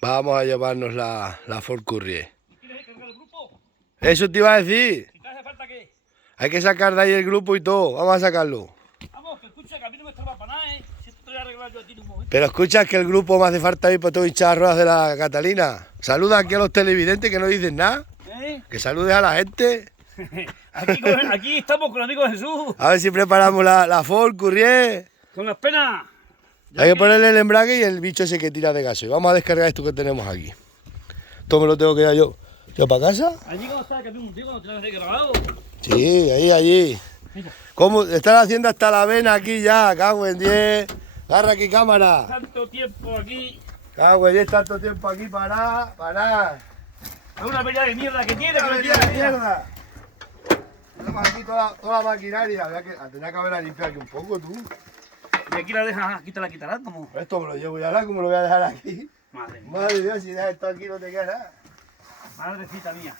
Vamos a llevarnos la Ford Courier. ¿Quieres cargar el grupo? Eso te iba a decir. ¿Y te hace falta qué? Hay que sacar de ahí el grupo y todo. Vamos a sacarlo. Vamos, que escucha, que a mí no me estorba para nada, ¿eh? Si esto te lo voy a arreglar yo a ti en un momento. Pero escucha que el grupo me hace falta ir por todo hinchar las ruedas de la Catalina. Saluda aquí a los televidentes que no dicen nada. ¿Eh? Que saludes a la gente. Aquí estamos con el amigo Jesús, A ver si preparamos la Ford Courier. con las penas. Hay que ponerle el embrague y el bicho ese que tira de gasoil. Vamos a descargar esto que tenemos aquí. Esto me lo tengo que ir yo. ¿Yo para casa? Allí cuando estaba que había un tío cuando te lo había grabado. Sí, allí. Mira, ¿Cómo? Están haciendo hasta la vena aquí ya. Cago en 10. Agarra aquí cámara. tanto tiempo aquí. Cago en 10, tanto tiempo aquí para. Es una pelea de mierda que tiene, que no ¡Mierda, tiene mierda! Tenemos aquí toda la maquinaria. Tendría que haberla limpiado aquí un poco, tú. Y aquí la dejas, aquí te la quitarás como. Esto me lo llevo ya ahora, ¿cómo lo voy a dejar aquí? Madre mía, Madre mía, si dejas esto aquí no te queda nada. madrecita mía.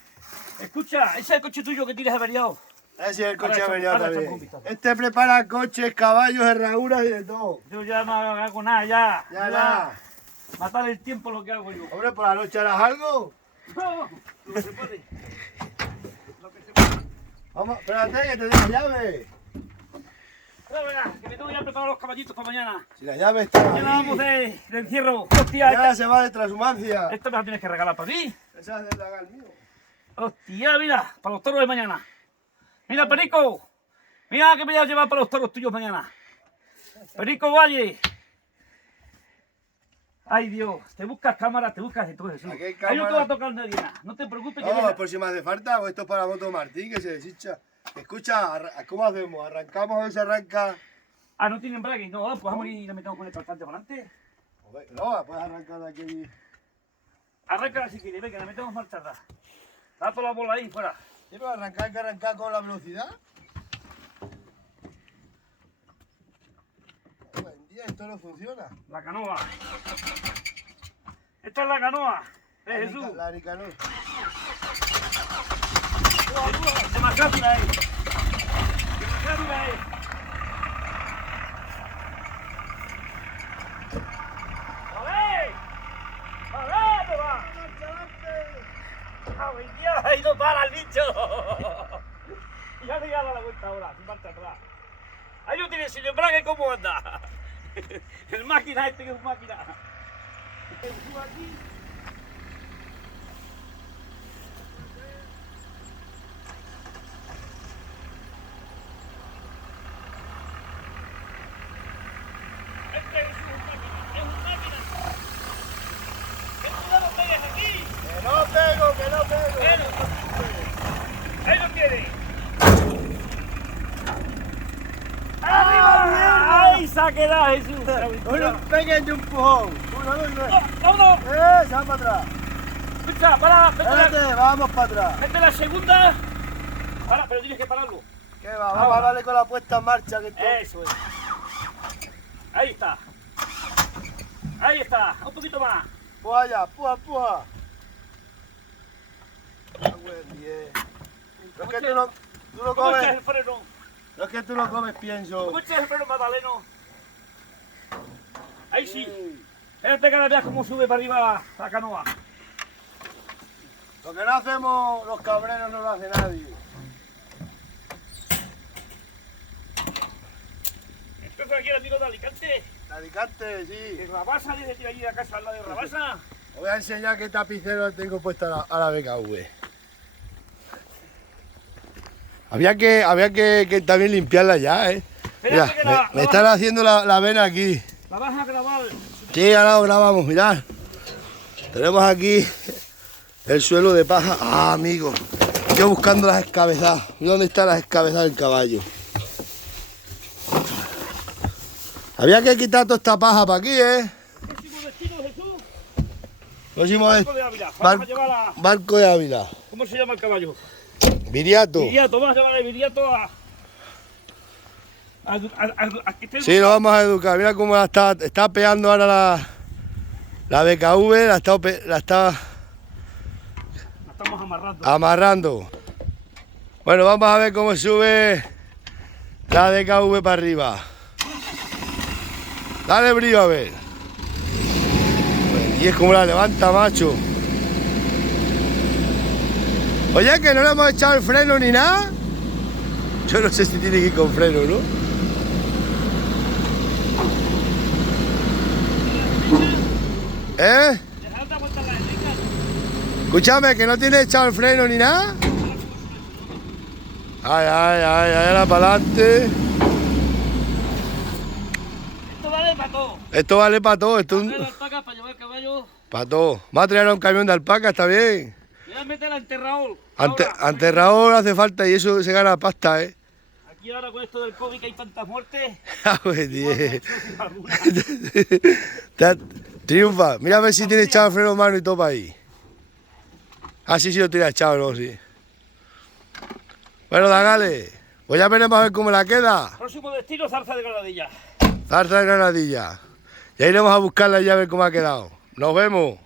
Escucha, ese es el coche tuyo que tienes averiado. Ese es el coche Ahora averiado echamos un también. vistazo. Este prepara coches, caballos, herraduras y de todo. Yo ya no hago nada, ya. Ya. Matar el tiempo es lo que hago yo. Hombre, por la noche harás algo. No, lo que se puede. Vamos, espérate que te dé la llave. Pero venga, que me tengo ya preparado los caballitos para mañana. Si la llave está Mañana ahí. vamos de encierro. Hostia, Mañana se va de transhumancia. esta me la tienes que regalar para ti. Esa es del lagar mío. Hostia, mira, para los toros de mañana. Mira, Perico. Mira que me voy a llevar para los toros tuyos mañana. Perico Valle. Ay, Dios, te buscas cámara, te buscas de todo eso. Aquí hay Ahí no te cámara. va a tocar nadie nada. No te preocupes que No, venga. por si me hace falta, o esto es para moto Martín, que se deshincha. Escucha, ¿cómo hacemos? ¿Arrancamos a ver si arranca? Ah, no tiene embrague. No, pues vamos y le metemos con el calcante para adelante. No, puedes arrancar de aquí. Arranca si quieres, venga, le metemos marcha atrás. Da toda la bola ahí, fuera. Sí, pero arrancar hay que arrancar con la velocidad. Buen día, esto no funciona. La canoa. Esta es la canoa de Jesús. La Nicanor. Demasiado tira ahí. Demasiado tira ahí. ¡Vale! ¡Vale! ¡No va! ¡Ay, Dios! ¡Ahí no para el bicho! Ya le dado la vuelta ahora, sin marcha atrás. Ahí no tiene sin embrague, ¿cómo anda? El máquina este que es un máquina. Sube aquí. Este es un máquina, es un máquina. ¡Que tú no lo pegues aquí! ¡Que no pego, que no pego! Bueno, ahí lo tiene. ¡Arriba! ¡Ahí se ha quedado Jesús! Un pequeño empujón. Uno, dos, tres. ¡Vámonos! Se va para atrás. Escucha, para, Espérate, vamos para atrás. mete la segunda. Para, pero tienes que pararlo. ¿Qué va? Vamos a darle con la puesta en marcha. Que esto... Eso es. Ahí está. Ahí está. Un poquito más. Puja allá, puja. Ah, buen día. No es que tú no ¿Cómo echas comes, el freno? no es que tú no comes pienso. ¿Cómo echas el freno, Magdaleno? Ahí sí. Espérate que ahora veas cómo sube para arriba la canoa. Lo que no hacemos los cabreros no lo hace nadie. Esto es aquí el amigo de Alicante. Alicante, sí. En Rabasa, desde que allí a casa al lado de Rabasa. Os voy a enseñar qué tapicero tengo puesto a la BKV. Había que también limpiarla ya, ¿eh? Mira, Espérate que la me están haciendo la vena aquí. la vas a grabar. Sí, ahora lo grabamos, mirad. Tenemos aquí el suelo de paja. Ah, amigo. Yo buscando las escabezadas. Mira dónde están las escabezadas del caballo. Había que quitar toda esta paja para aquí, ¿eh? Próximo destino, Jesús. Próximo es Barco de Ávila. Vamos a llevar a... Barco de Ávila. ¿Cómo se llama el caballo? Viriato. Viriato. Vamos a llevar a Viriato a que esté... Sí, lo vamos a educar. Mira cómo está peando ahora la BKV, la está La estamos amarrando. amarrando. Bueno, vamos a ver cómo sube la DKV para arriba. Dale brío a ver. Buen Y es como la levanta, macho. Oye, que no le hemos echado el freno ni nada. Yo no sé si tiene que ir con freno, ¿no? ¿Eh? Dejad de aguantar las elecas. Escúchame, que no tiene echado el freno ni nada. Ay, ay, ay, ay, ahora para adelante. Esto vale para todo. Esto vale para todo, esto es Traer alpacas para llevar caballo. para todo. Va a traer un camión de alpaca, está bien. Voy a meter ante Raúl. Ante Raúl hace falta y eso se gana pasta, ¿eh? Aquí ahora con esto del COVID que hay tantas muertes. Ah, pues, tío. Alguna. Triunfa. Mira a ver si tiene echado el freno mano y todo para ahí. Ah, sí, sí lo tiene echado, ¿no? Sí. Bueno, Dagale, pues ya veremos a ver cómo la queda. Próximo destino, Zarza de Granadilla. Zarza de Granadilla. Y ahí iremos a buscarla y a ver cómo ha quedado. Nos vemos.